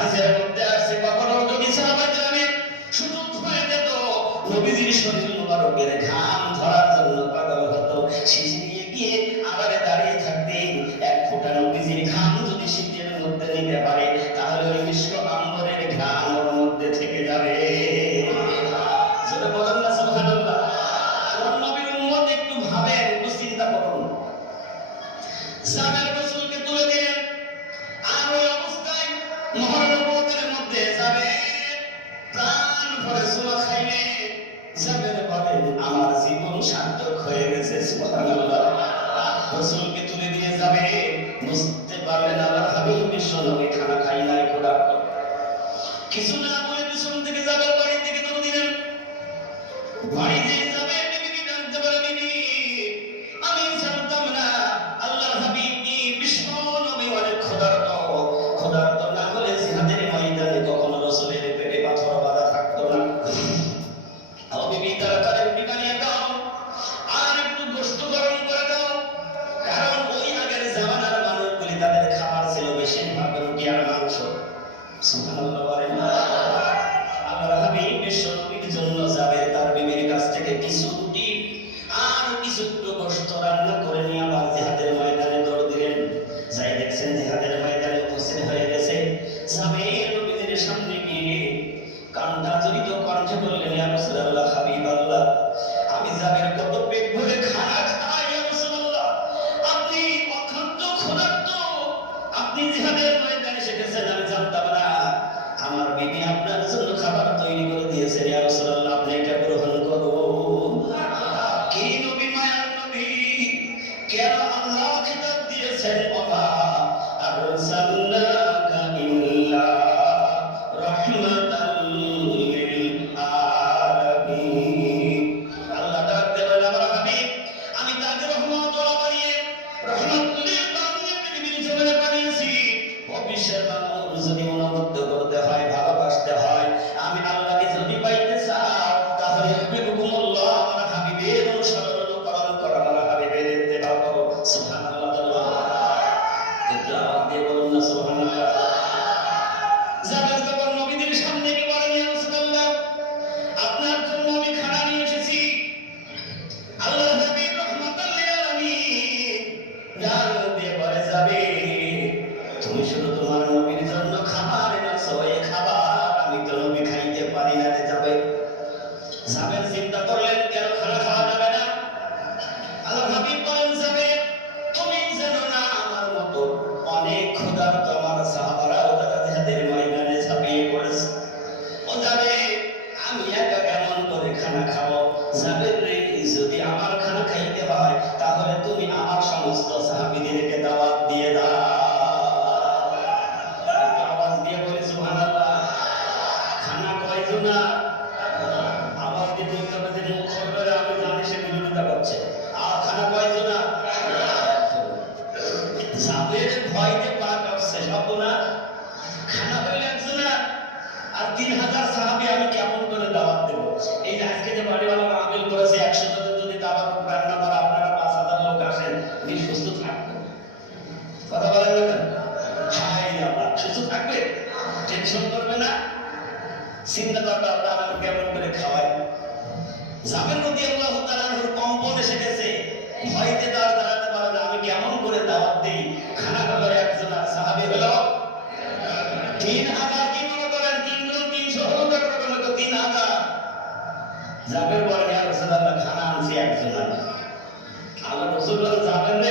হাদিসের মধ্যে আসছে, কখনো যদি সাহাবায়ে কেরামে সুযোগ হয়ে যেত, নবীজির শরীর মোবারকের ঘাম ধরার জন্য পাগল হতো শিশি নিয়ে গিয়ে আবারে দাঁড়িয়ে থাকতেন এক ফোঁটা নবীজির ঘাম যদি শীতের মধ্যে নিতে পারে, তাহলে ওই বিশ্ব আম্বরের ঘাম ওর মধ্যে থেকে যাবে। বলেন না, সুবহানাল্লাহ। কোন নবীর উম্মত একটু ভাবেন, একটু চিন্তা করুন। জাবের কিছু না বলে পিছন থেকে যাবে বাড়ি থেকে দৌড় দিলেন বাড়ি নবীদের সামনে গিয়ে কান্দা জড়িত কণ্ঠে বললেন, ইয়া রাসূলুল্লাহ হাবিব আল্লাহ আমি যাবের কত পেট ভরে খানা খাই, ইয়া রাসূলুল্লাহ। আপনি অখাদ্য ক্ষুধার্ত, আপনি জিহাদের ময়দানে এসেছেন, আমি জানতাম না। আমার বিবি আপনার জন্য খাবার তৈরি করে দিয়েছে ইয়া রাসূলুল্লাহ, আপনি এটা গ্রহণ ঝাঁপিয়ে পড়েছে ও যাবে আমি একা কেমন করে খানা খাব? যাবে রে যদি আমার খানা খাইতে হয়, তাহলে তুমি আমার সমস্ত সাহাবীদেরকে দাওয়াত দিয়ে দাও। আওয়াজ দিয়ে বলি, সুবহানাল্লাহ, খানা কয়জনা? আওয়াজ দিয়ে বলতে হবে যে মুখ আমি জানি সে বিরোধিতা করছে। আর খানা কয়জনা? চিন্তা করবে আল্লাহ আমার কেমন করে খাওয়াই জাবের নদী আল্লাহ তাআলার কম্পন এসে ভয়তে তার দাঁড়াতে পারে না, আমি কেমন করে দাওয়াত দিই? খানা হলো একজন আর কি মনে করেন? তিনজন তিনশো হলো তো তিন হাজার। জাবের রাসূলুল্লাহ খানা আনছি একজন আল্লাহ রাসূল বলেন যাবেন রে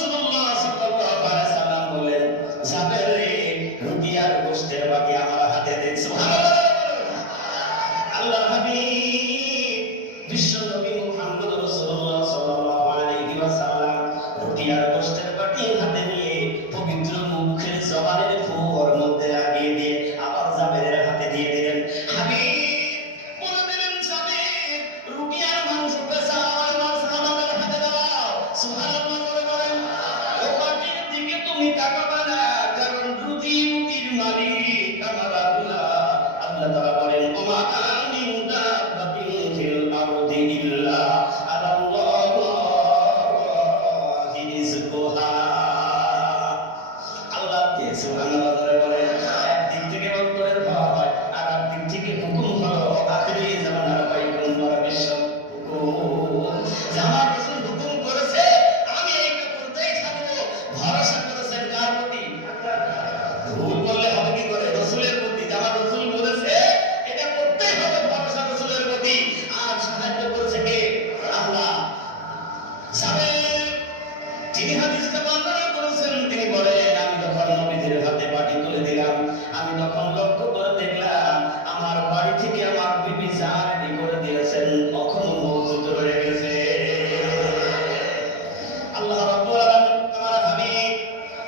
সাল্লাল্লাহু আলাইহি ওয়াসাল্লাম বললেন রুকিয়ার গোশতের বাকি so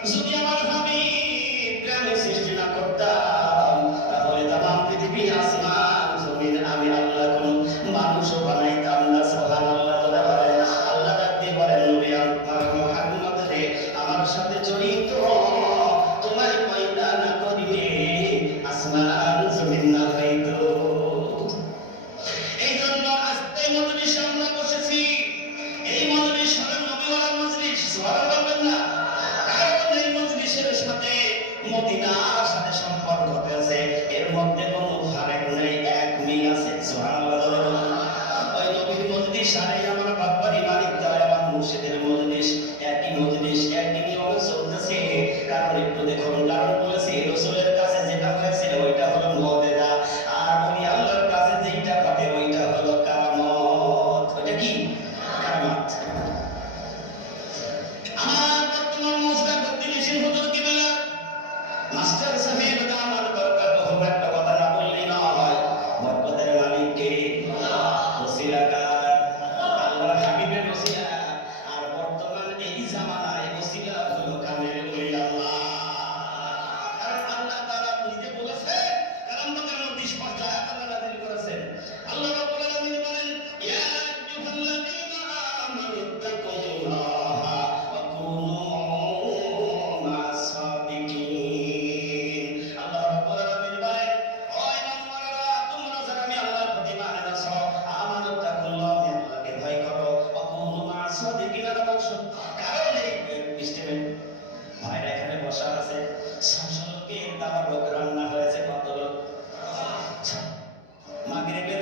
যদি দেশ এক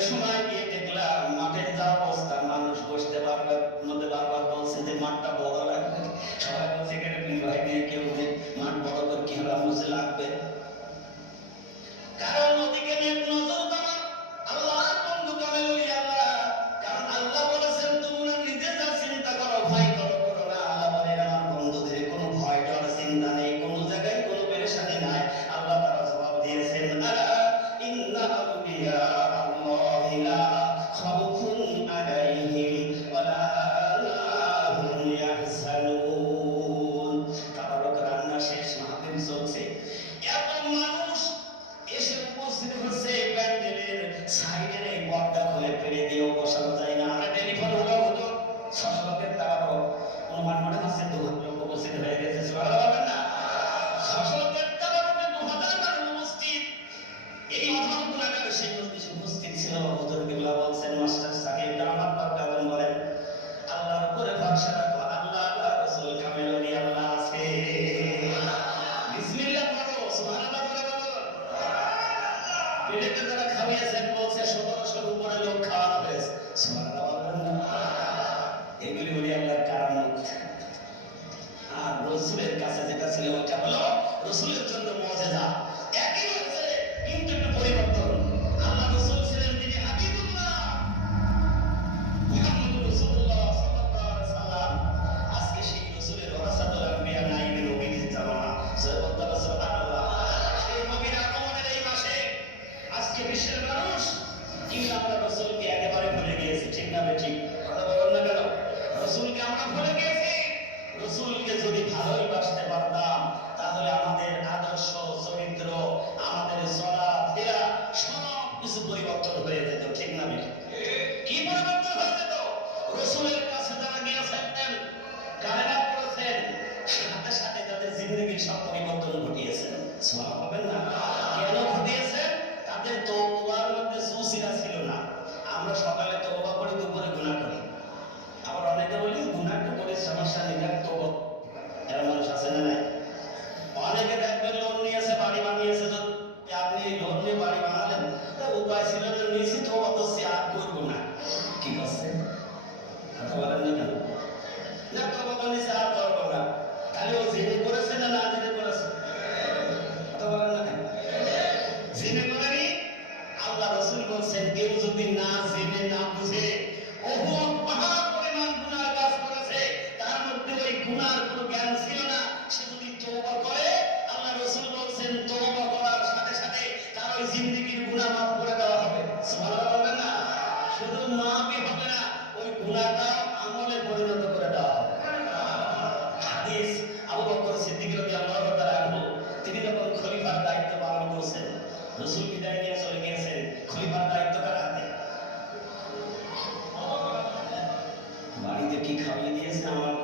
sexual idea তিনি যখন খলিফার দায়িত্ব পালন করছেন রসুল বিদায় দায়িত্ব বাড়িতে কি খাইয়ে দিয়েছে আমার